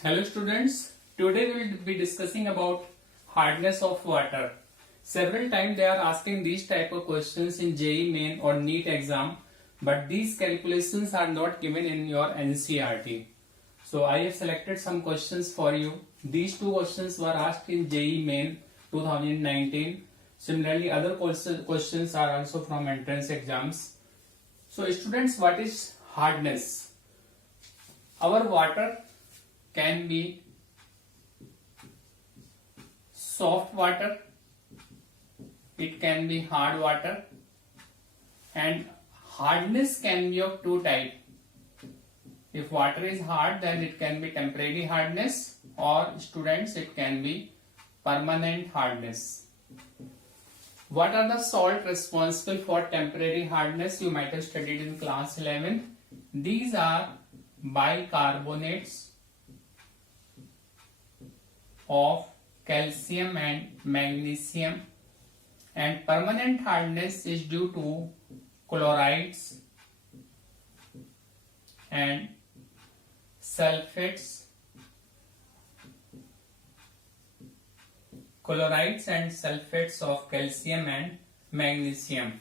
Hello students, today we will be discussing about hardness of water. Several times they are asking these type of questions in JEE Main or NEET exam, but these calculations are not given in your NCERT. So I have selected some questions for you. These two questions were asked in JEE Main 2019. Similarly, other questions are also from entrance exams. So students, what is hardness? Our water can be soft water, it can be hard water, and hardness can be of two types. If water is hard, then it can be temporary hardness, or students, it can be permanent hardness. What are the salt responsible for temporary hardness? You might have studied in class 11. These are bicarbonates of calcium and magnesium, and permanent hardness is due to chlorides and sulfates. Chlorides and sulfates of calcium and magnesium.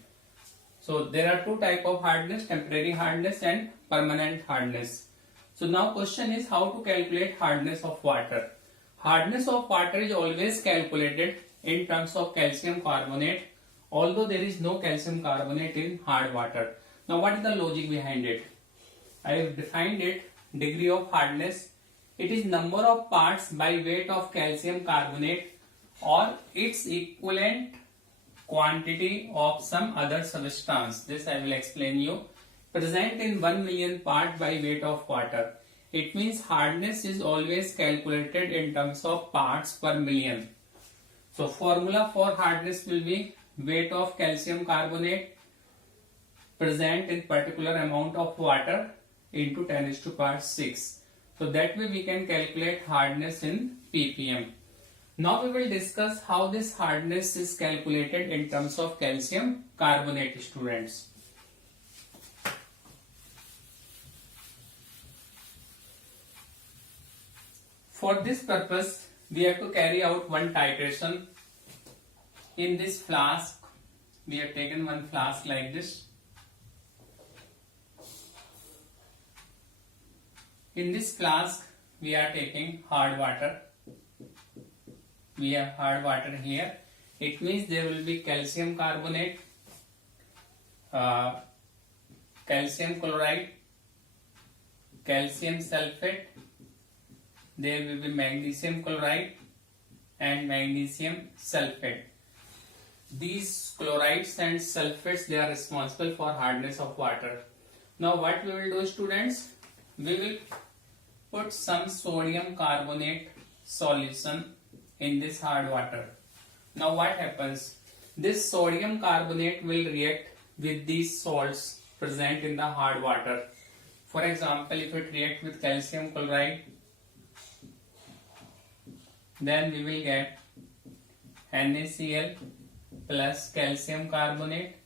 So there are two types of hardness, temporary hardness and permanent hardness. So now question is how to calculate hardness of water. Hardness of water is always calculated in terms of calcium carbonate, although there is no calcium carbonate in hard water. Now what is the logic behind it? I have defined it. Degree of hardness, it is number of parts by weight of calcium carbonate or its equivalent quantity of some other substance. This I will explain you. Present in 1 million part by weight of water. It means hardness is always calculated in terms of parts per million. So formula for hardness will be weight of calcium carbonate present in particular amount of water into 10⁻⁶. So that way we can calculate hardness in ppm. Now we will discuss how this hardness is calculated in terms of calcium carbonate, students. For this purpose, we have to carry out one titration. In this flask, we have taken one flask like this. In this flask, we are taking hard water. We have hard water here. It means there will be calcium carbonate, calcium chloride, calcium sulfate, there will be magnesium chloride and magnesium sulfate. These chlorides and sulfates, they are responsible for hardness of water. Now what we will do, students, we will put some sodium carbonate solution in this hard water. Now what happens? This sodium carbonate will react with these salts present in the hard water. For example, if it react with calcium chloride, then we will get NaCl plus calcium carbonate.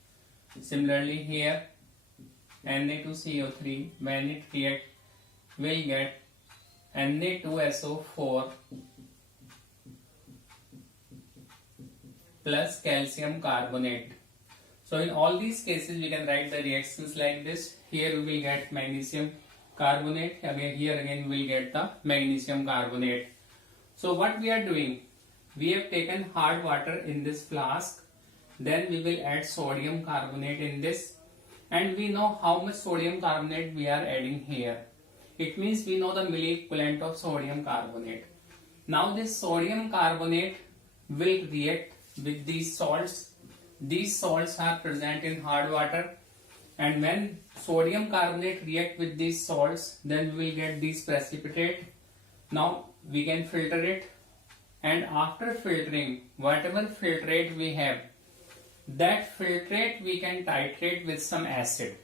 Similarly here Na2CO3, when it react, will get Na2SO4 plus calcium carbonate. So in all these cases we can write the reactions like this. Here we will get magnesium carbonate, again here again we will get the magnesium carbonate. So what we are doing, we have taken hard water in this flask, then we will add sodium carbonate in this, and we know how much sodium carbonate we are adding here. It means we know the milli equivalent of sodium carbonate. Now this sodium carbonate will react with these salts. These salts are present in hard water, and when sodium carbonate react with these salts, then we will get these precipitate. Now we can filter it, and after filtering, whatever filtrate we have, that filtrate we can titrate with some acid.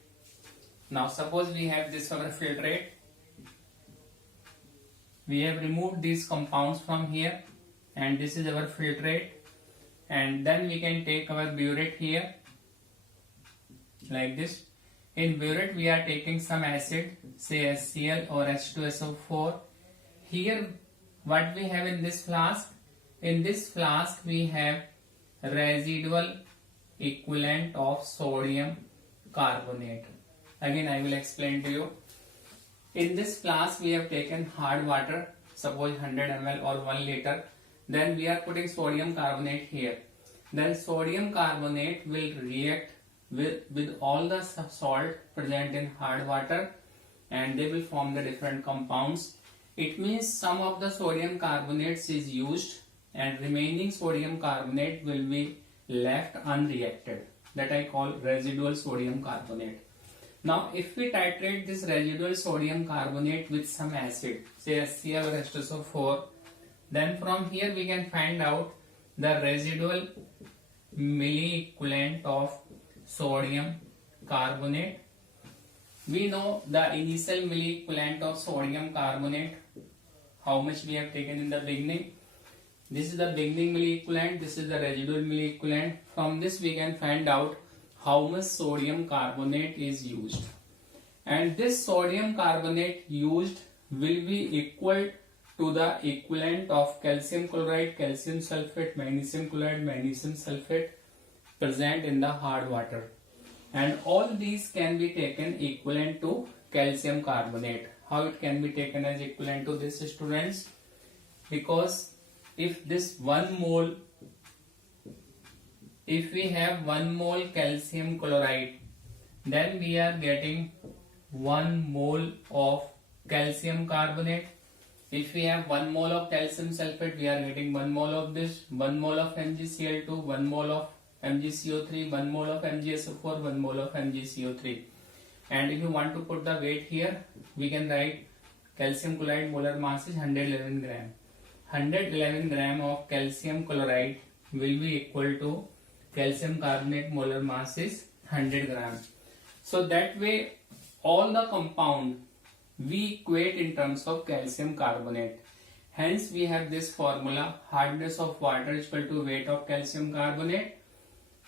Now suppose we have this our filtrate, we have removed these compounds from here, and this is our filtrate, and then we can take our burette here like this. In burette we are taking some acid, say HCl or H2SO4. here what we have in this flask? In this flask we have residual equivalent of sodium carbonate. Again I will explain to you. In this flask we have taken hard water, suppose 100 ml or 1 liter. Then we are putting sodium carbonate here. Then sodium carbonate will react with all the salt present in hard water and they will form the different compounds. It means some of the sodium carbonates is used and remaining sodium carbonate will be left unreacted. That I call residual sodium carbonate. Now if we titrate this residual sodium carbonate with some acid, say HCl or H2SO4, then from here we can find out the residual milliequivalent of sodium carbonate. We know the initial milliequivalent of sodium carbonate, how much we have taken in the beginning. This is the beginning milliequivalent, this is the residual milliequivalent. From this we can find out how much sodium carbonate is used. And this sodium carbonate used will be equal to the equivalent of calcium chloride, calcium sulfate, magnesium chloride, magnesium sulfate present in the hard water. And all these can be taken equivalent to calcium carbonate. How it can be taken as equivalent to this, students? Because if this 1 mole, if we have 1 mole calcium chloride, then we are getting 1 mole of calcium carbonate. If we have 1 mole of calcium sulfate, we are getting 1 mole of this, 1 mole of MgCl2, 1 mole of MgCO3, 1 mole of MgSO4, 1 mole of MgCO3. And if you want to put the weight here, we can write calcium chloride molar mass is 111 gram. 111 gram of calcium chloride will be equal to calcium carbonate molar mass is 100 gram. So that way all the compound we equate in terms of calcium carbonate. Hence we have this formula: hardness of water is equal to weight of calcium carbonate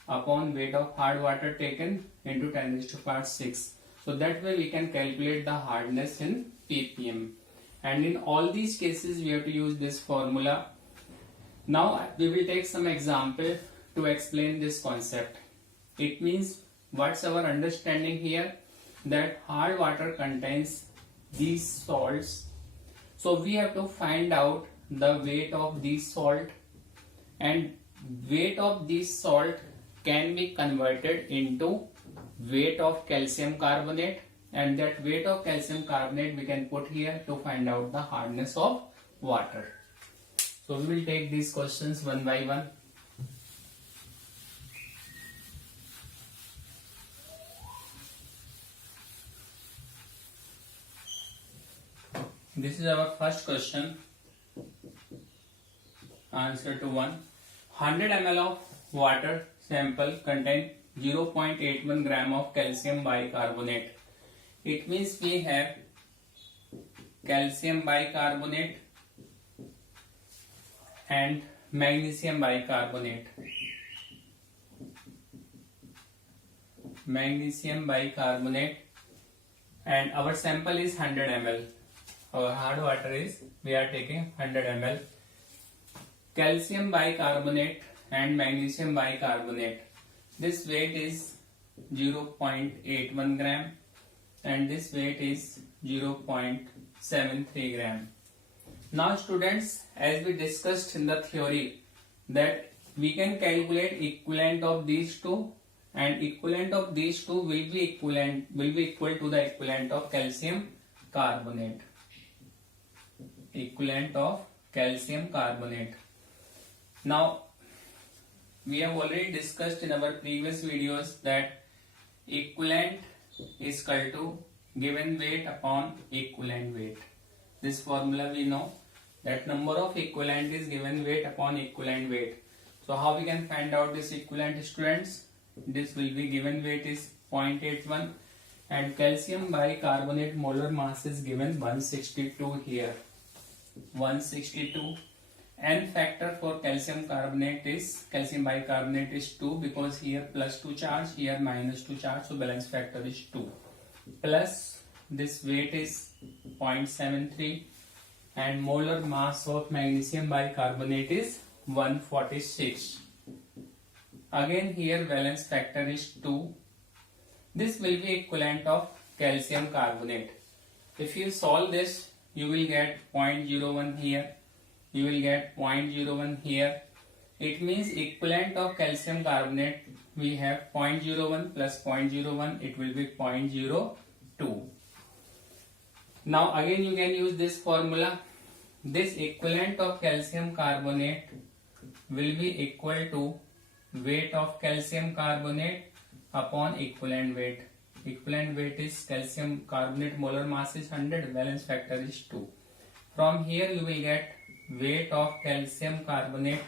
upon weight of hard water taken into 10 raised to power 6. So that way we can calculate the hardness in ppm. And in all these cases we have to use this formula. Now we will take some example to explain this concept. It means, what's our understanding here? That hard water contains these salts. So we have to find out the weight of these salt, and weight of this salt can be converted into weight of calcium carbonate, and that weight of calcium carbonate we can put here to find out the hardness of water. So we will take these questions one by one. This is our first question. Answer to 1. 100 ml of water sample contain 0.81 gram of calcium bicarbonate. It means we have calcium bicarbonate and magnesium bicarbonate. Magnesium bicarbonate, and our sample is 100 ml. Our hard water is, we are taking 100 ml. Calcium bicarbonate and magnesium bicarbonate. This weight is 0.81 gram and this weight is 0.73 gram. Now students, as we discussed in the theory, that we can calculate equivalent of these two, and equivalent of these two will be equal to the equivalent of calcium carbonate. Equivalent of calcium carbonate. Now we have already discussed in our previous videos that equivalent is equal to given weight upon equivalent weight. This formula we know, that number of equivalent is given weight upon equivalent weight. So how we can find out this equivalent, students? This will be given weight is 0.81 and calcium bicarbonate molar mass is given 162 here. 162. N factor for calcium bicarbonate is 2, because here plus 2 charge, here minus 2 charge, so balance factor is 2. Plus this weight is 0.73 and molar mass of magnesium bicarbonate is 146. Again here valence factor is 2. This will be equivalent of calcium carbonate. If you solve this, you will get 0.01 here, you will get 0.01 here. It means equivalent of calcium carbonate we have 0.01 plus 0.01, it will be 0.02. Now again you can use this formula. This equivalent of calcium carbonate will be equal to weight of calcium carbonate upon equivalent weight. Equivalent weight is calcium carbonate molar mass is 100, valence factor is 2. From here you will get weight of calcium carbonate.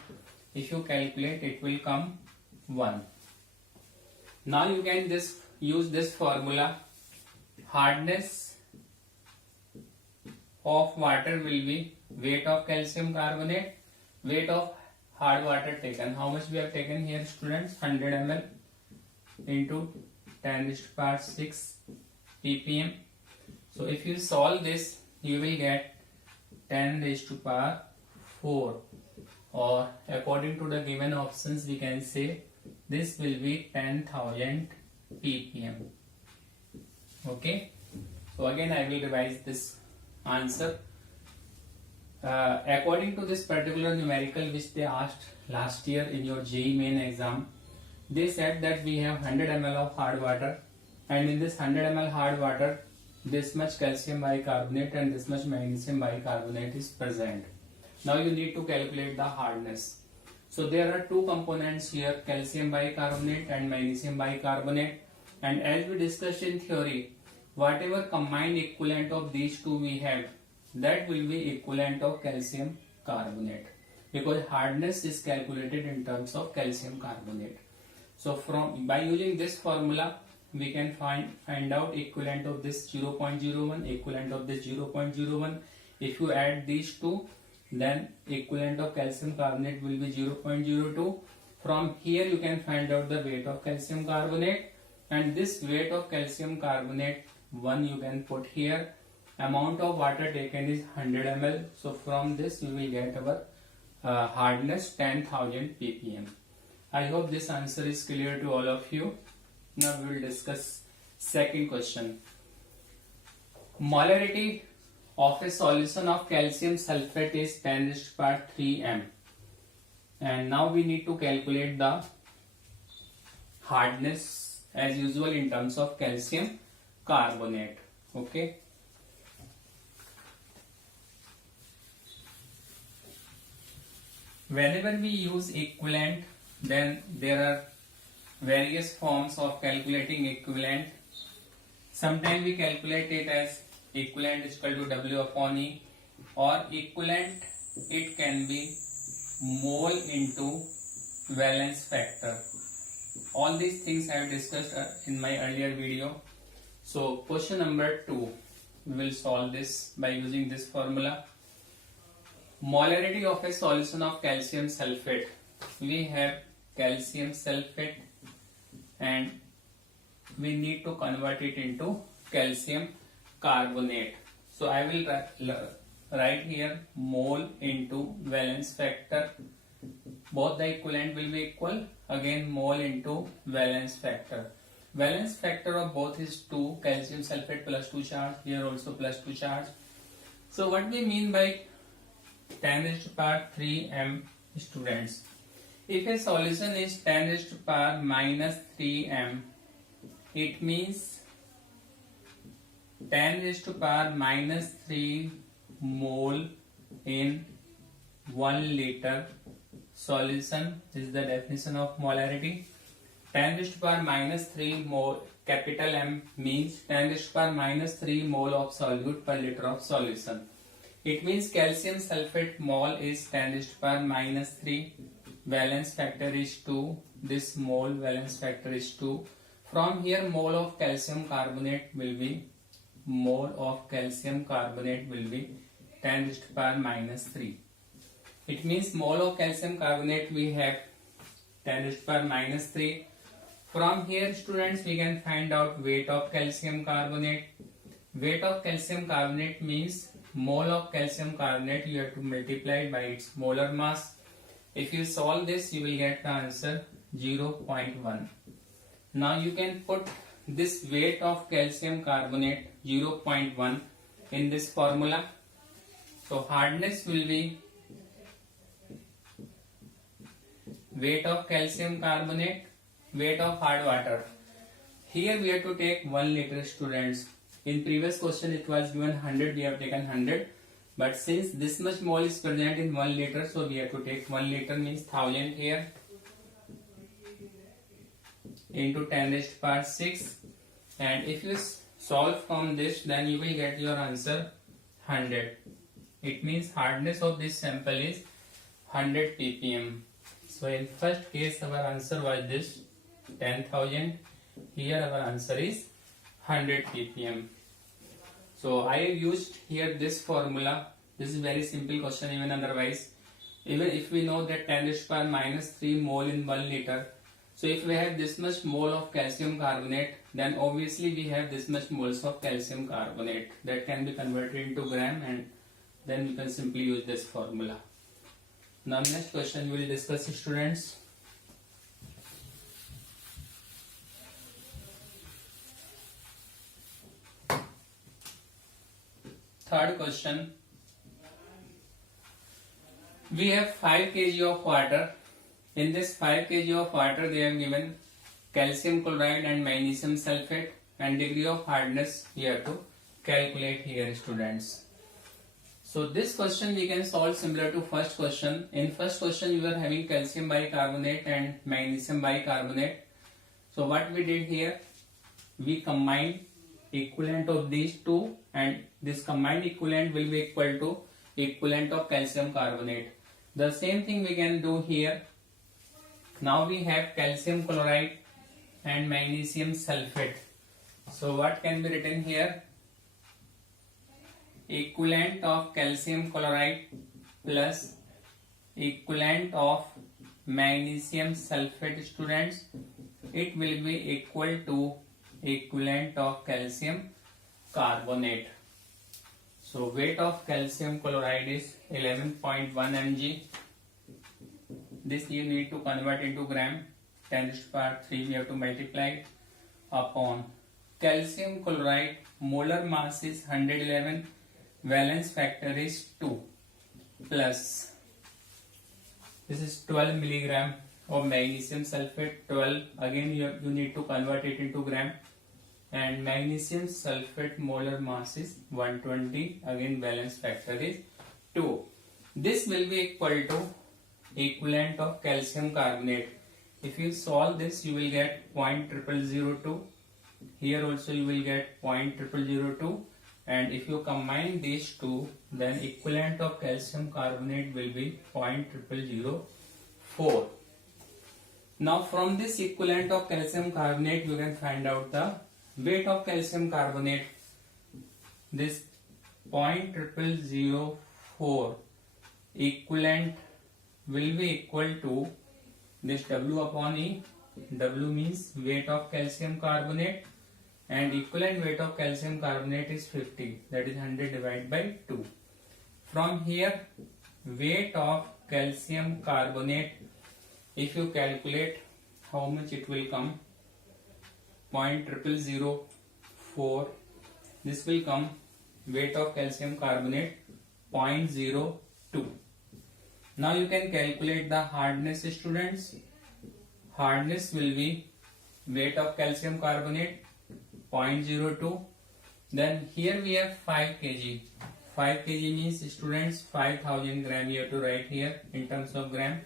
If you calculate, it will come 1. Now you can use this formula. Hardness of water will be weight of calcium carbonate, weight of hard water taken. How much we have taken here, students? 100 ml into 10 raised to power 6 ppm. So if you solve this, you will get 10 raised to power 4, or according to the given options we can say this will be 10,000 ppm. Okay, so again I will revise this answer. According to this particular numerical which they asked last year in your JEE main exam, they said that we have 100 ml of hard water, and in this 100 ml hard water this much calcium bicarbonate and this much magnesium bicarbonate is present. Now you need to calculate the hardness. So there are two components here, calcium bicarbonate and magnesium bicarbonate, and as we discussed in theory, whatever combined equivalent of these two we have, that will be equivalent of calcium carbonate, because hardness is calculated in terms of calcium carbonate. So by using this formula we can find out equivalent of this 0.01, equivalent of this 0.01. If you add these two, then equivalent of calcium carbonate will be 0.02. From here you can find out the weight of calcium carbonate, and this weight of calcium carbonate 1 you can put here. Amount of water taken is 100 ml. So from this you will get our hardness 10,000 ppm. I hope this answer is clear to all of you. Now we will discuss second question. Molarity of a solution of calcium sulfate is 10 raised to power 3 m. And now we need to calculate the hardness as usual in terms of calcium carbonate. Okay. Whenever we use equivalent, then there are various forms of calculating equivalent. Sometimes we calculate it as equivalent is equal to W upon E, or equivalent it can be mole into valence factor. All these things I have discussed in my earlier video. So question number 2, we will solve this by using this formula. Molarity of a solution of calcium sulfate. We have calcium sulfate and we need to convert it into calcium carbonate. So I will write here mole into valence factor. Both the equivalent will be equal. Again mole into valence factor. Valence factor of both is 2. Calcium sulfate plus 2 charge. Here also plus 2 charge. So what we mean by 10 raised to power 3 m, students? If a solution is 10 raised to power minus 3 m, it means 10 raised to power minus 3 mole in 1 liter solution is the definition of molarity. 10 raised to power minus 3 mole, capital M means 10 raised to power minus 3 mole of solute per liter of solution. It means calcium sulfate mole is 10 raised to power minus 3. Valence factor is 2. This mole valence factor is 2. From here mole of calcium carbonate will be 10 raised to power minus 3. It means mole of calcium carbonate we have 10 raised to power minus 3. From here students we can find out weight of calcium carbonate. Weight of calcium carbonate means mole of calcium carbonate, you have to multiply it by its molar mass. If you solve this, you will get the answer 0.1. Now you can put this weight of calcium carbonate 0.1 in this formula. So hardness will be weight of calcium carbonate, weight of hard water. Here we have to take 1 liter, students. In previous question it was given 100, we have taken 100. But since this much mole is present in 1 liter, so we have to take 1 liter means 1000 here into 10 raised to power 6. And if you solve from this, then you will get your answer 100. It means hardness of this sample is 100 ppm. So in first case our answer was this 10,000. Here our answer is 100 ppm. So I have used here this formula. This is very simple question even otherwise. Even if we know that 10 raised to power minus 3 mole in 1 liter. So if we have this much mole of calcium carbonate, then obviously we have this much moles of calcium carbonate that can be converted into gram, and then we can simply use this formula. Now next question we will discuss, students. Third question. We have 5 kg of water. In this 5 kg of water they have given calcium chloride and magnesium sulfate, and degree of hardness you have to calculate here, students. So this question we can solve similar to first question. In first question we were having calcium bicarbonate and magnesium bicarbonate. So what we did here, we combined equivalent of these two, and this combined equivalent will be equal to equivalent of calcium carbonate. The same thing we can do here. Now we have calcium chloride and magnesium sulfate. So what can be written here? Equivalent of calcium chloride plus equivalent of magnesium sulfate, students. It will be equal to equivalent of calcium carbonate. So weight of calcium chloride is 11.1 mg. This you need to convert into gram. 10 raised to power 3 we have to multiply upon calcium chloride molar mass is 111, valence factor is 2, plus this is 12 milligram of magnesium sulfate. 12 again you need to convert it into gram, and magnesium sulfate molar mass is 120, again valence factor is 2. This will be equal to equivalent of calcium carbonate. If you solve this, you will get 0.0002. Here also you will get 0.0002, and if you combine these two, then equivalent of calcium carbonate will be 0.0004. Now from this equivalent of calcium carbonate you can find out the weight of calcium carbonate. This 0.0004 equivalent will be equal to this W upon E. W means weight of calcium carbonate, and equivalent weight of calcium carbonate is 50, that is 100 divided by 2. From here weight of calcium carbonate, if you calculate how much it will come, 0.0004, this will come weight of calcium carbonate 0.02. Now you can calculate the hardness, students. Hardness will be weight of calcium carbonate 0.02. Then here we have 5 kg. 5 kg means, students, 5000 gram you have to write here in terms of gram.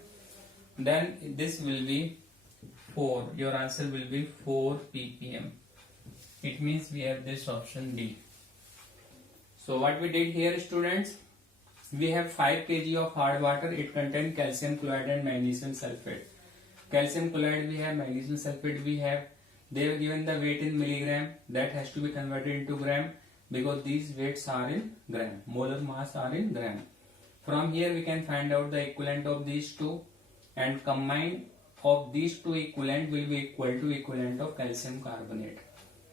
Then this will be 4. Your answer will be 4 ppm. It means we have this option D. So what we did here, students, we have 5 kg of hard water. It contains calcium chloride and magnesium sulfate. Calcium chloride we have, magnesium sulfate we have. They have given the weight in milligram. That has to be converted into gram, because these weights are in gram. Molar mass are in gram. From here we can find out the equivalent of these two, and combine of these two equivalent will be equal to equivalent of calcium carbonate.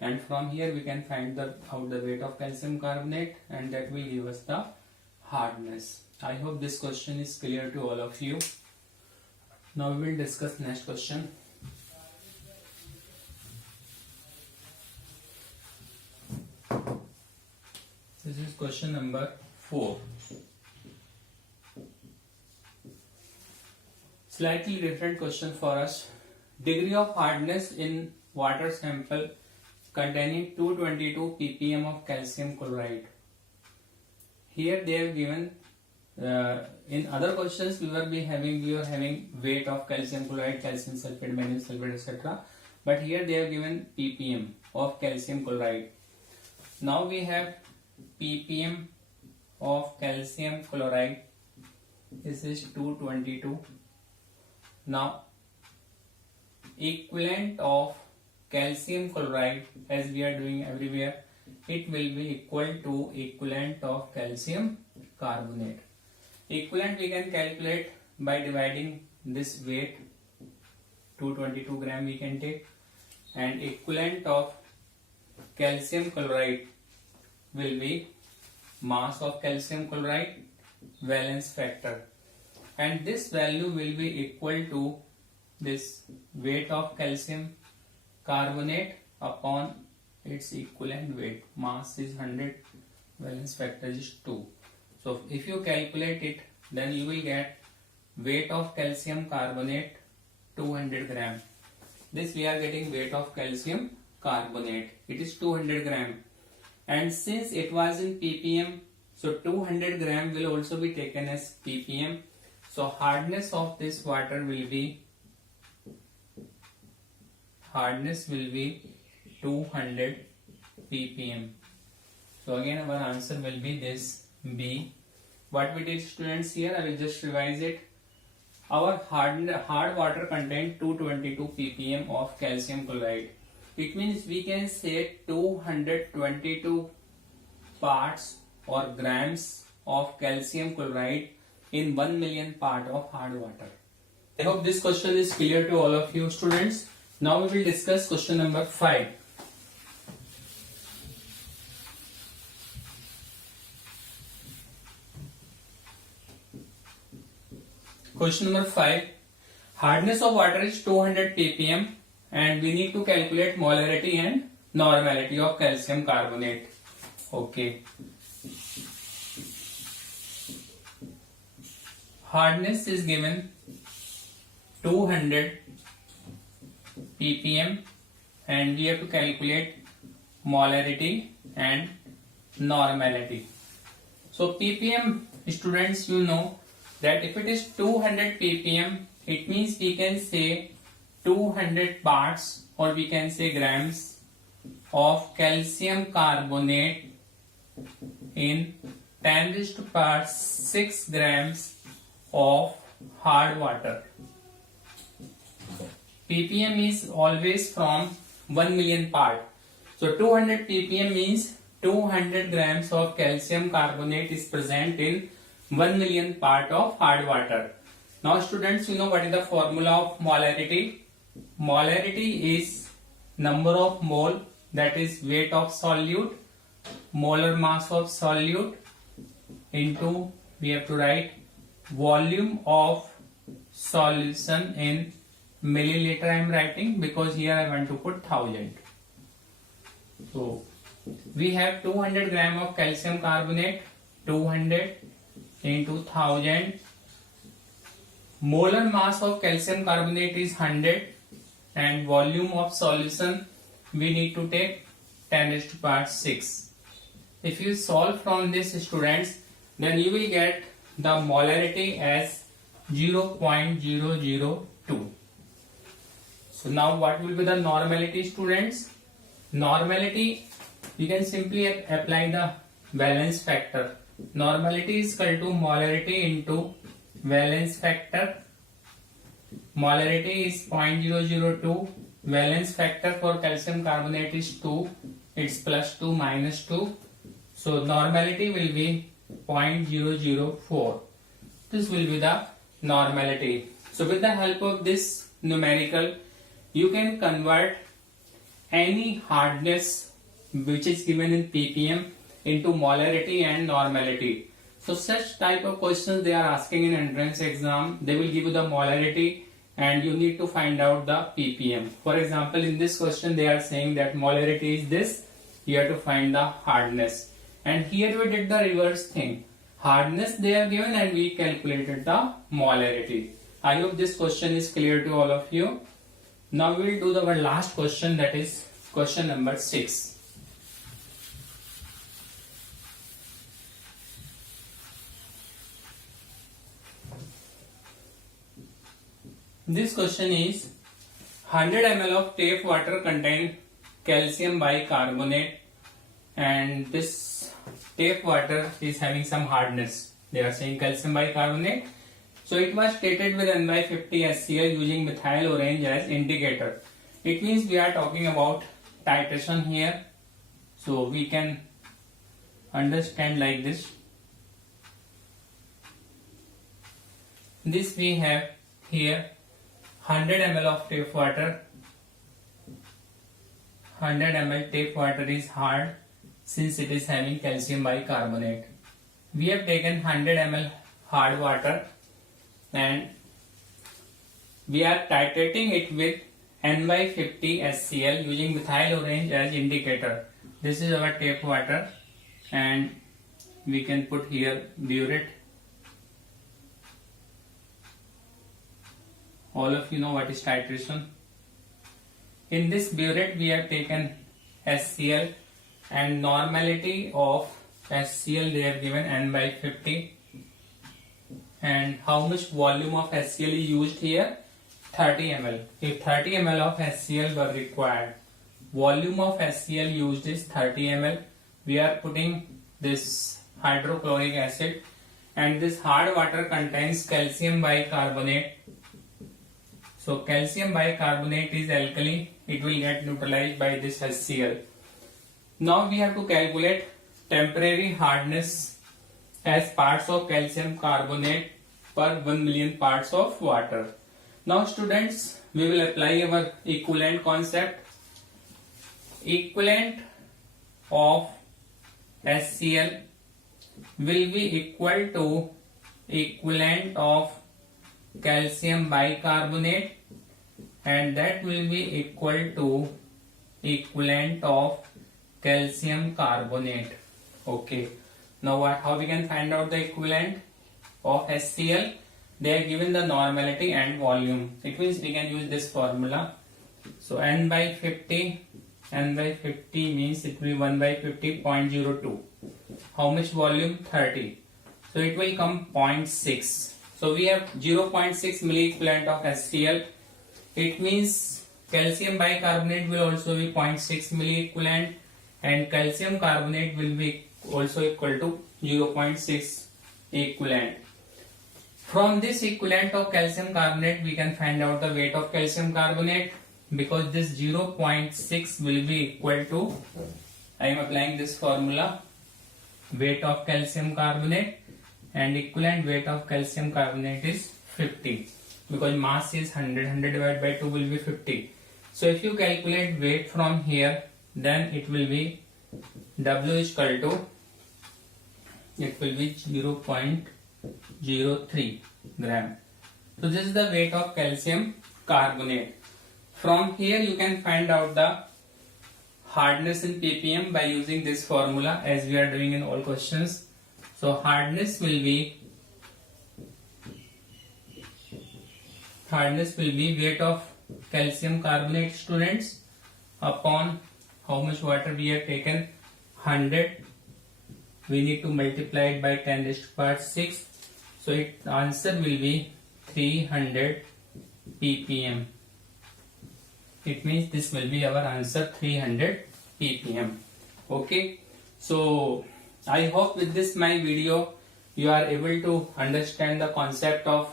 and from here we can find out the weight of calcium carbonate, and that will give us the hardness. I hope this question is clear to all of you. Now we will discuss next question. This is question number 4. Slightly different question for us. Degree of hardness in water sample containing 222 ppm of calcium chloride. Here they have given, in other questions we were having weight of calcium chloride, calcium sulfate, magnesium sulfate, etc. But here they have given ppm of calcium chloride. Now we have ppm of calcium chloride. This is 222. Now equivalent of calcium chloride, as we are doing everywhere, it will be equal to equivalent of calcium carbonate. Equivalent we can calculate by dividing this weight, 222 gram we can take, and equivalent of calcium chloride will be mass of calcium chloride, valence factor, and this value will be equal to this weight of calcium carbonate upon its equivalent weight. Mass is 100, valence factor is 2. So if you calculate it, then you will get weight of calcium carbonate 200 gram. This we are getting weight of calcium carbonate. It is 200 gram. And since it was in ppm, so 200 gram will also be taken as ppm. So hardness of this water will be 200 ppm. So again our answer will be this B. What we did, students, here I will just revise it. Our hard water contained 222 ppm of calcium chloride. It means we can say 222 parts or grams of calcium chloride in 1 million part of hard water. I hope this question is clear to all of you, students. Now we will discuss question number 5. Question number 5. Hardness of water is 200 ppm and we need to calculate molarity and normality of calcium carbonate. Okay. Hardness is given 200 ppm and we have to calculate molarity and normality. So ppm, students, you know that if it is 200 ppm, it means we can say 200 parts or we can say grams of calcium carbonate in 10 raised to power 6 grams of hard water. ppm is always from 1 million part. So 200 ppm means 200 grams of calcium carbonate is present in 1 million part of hard water. Now students, you know what is the formula of molarity? Molarity is number of mole, that is weight of solute, molar mass of solute, into, we have to write volume of solution in milliliter. I am writing because here I want to put 1000. So we have 200 gram of calcium carbonate, 200 into 1000. Molar mass of calcium carbonate is 100 and volume of solution we need to take 10 raised to power 6. If you solve from this, students, then you will get the molarity as 0.002. So now what will be the normality, students? Normality, you can simply apply the valence factor. Normality is equal to molarity into valence factor. Molarity is 0.002. Valence factor for calcium carbonate is 2. It's plus 2 minus 2. So normality will be 0.004. This will be the normality. So with the help of this numerical, you can convert any hardness which is given in ppm into molarity and normality. So such type of questions they are asking in entrance exam. They will give you the molarity and you need to find out the ppm. For example, in this question they are saying that molarity is this, you have to find the hardness. And here we did the reverse thing. Hardness they are given and we calculated the molarity. I hope this question is clear to all of you. Now we will do our last question, that is question number 6. This question is 100 ml of tap water contain calcium bicarbonate and this tap water is having some hardness. They are saying calcium bicarbonate. So it was treated with N by 50 HCl using methyl orange as indicator. It means we are talking about titration here. So we can understand like this. This we have here 100 ml of tap water. 100 ml tap water is hard since it is having calcium bicarbonate. We have taken 100 ml hard water and we are titrating it with N by 50 HCl using methyl orange as indicator. This is our tap water and we can put here burette. All of you know what is titration. In this burette we have taken HCl and normality of HCl they have given N by 50. And how much volume of HCl is used here? 30 ml. If 30 ml of HCl were required, volume of HCl used is 30 ml. We are putting this hydrochloric acid and this hard water contains calcium bicarbonate. So calcium bicarbonate is alkali, it will get neutralized by this HCl. Now we have to calculate temporary hardness as parts of calcium carbonate per 1 million parts of water. Now students, we will apply our equivalent concept. Equivalent of HCl will be equal to equivalent of calcium bicarbonate and that will be equal to equivalent of calcium carbonate. Okay. Now how we can find out the equivalent of HCl? They are given the normality and volume. It means we can use this formula. So N by 50 means it will be 1 by 50 0.02. How much volume? 30. So it will come 0.6. So we have 0.6 milliequivalent of HCl. It means calcium bicarbonate will also be 0.6 milliequivalent and calcium carbonate will be also equal to 0.6 equivalent. From this equivalent of calcium carbonate we can find out the weight of calcium carbonate, because this 0.6 will be equal to, I am applying this formula, weight of calcium carbonate, and equivalent weight of calcium carbonate is 50 because mass is 100 divided by 2 will be 50. So if you calculate weight from here, then it will be W is equal to, it will be 0.03 gram. So this is the weight of calcium carbonate. From here you can find out the hardness in ppm by using this formula as we are doing in all questions. So hardness will be weight of calcium carbonate, students, upon how much water we have taken, 100. We need to multiply it by 10 raised to the power 6. So its answer will be 300 ppm. It means this will be our answer, 300 ppm. Okay. So I hope with this my video you are able to understand the concept of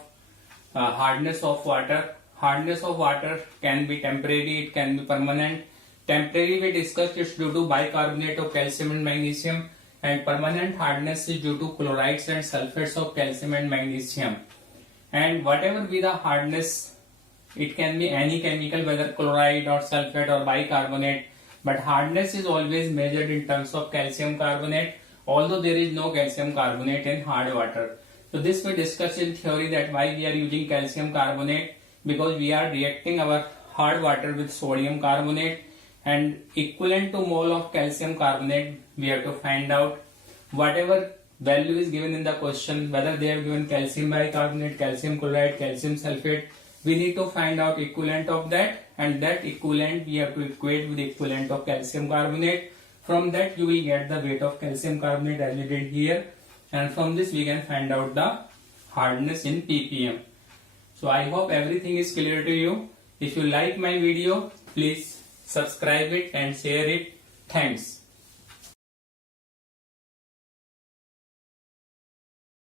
hardness of water. Hardness of water can be temporary, it can be permanent. Temporary we discussed, it's due to bicarbonate of calcium and magnesium, and permanent hardness is due to chlorides and sulfates of calcium and magnesium. And whatever be the hardness It can be any chemical, whether chloride or sulfate or bicarbonate, but hardness is always measured in terms of calcium carbonate, although there is no calcium carbonate in hard water. So this we discuss in theory, that why we are using calcium carbonate, because we are reacting our hard water with sodium carbonate, and equivalent to mole of calcium carbonate we have to find out. Whatever value is given in the question, whether they have given calcium bicarbonate, calcium chloride, calcium sulfate, we need to find out equivalent of that, and that equivalent we have to equate with equivalent of calcium carbonate. From that you will get the weight of calcium carbonate as we did here, and from this we can find out the hardness in ppm. So I hope everything is clear to you. If you like my video, please subscribe it and share it. Thanks.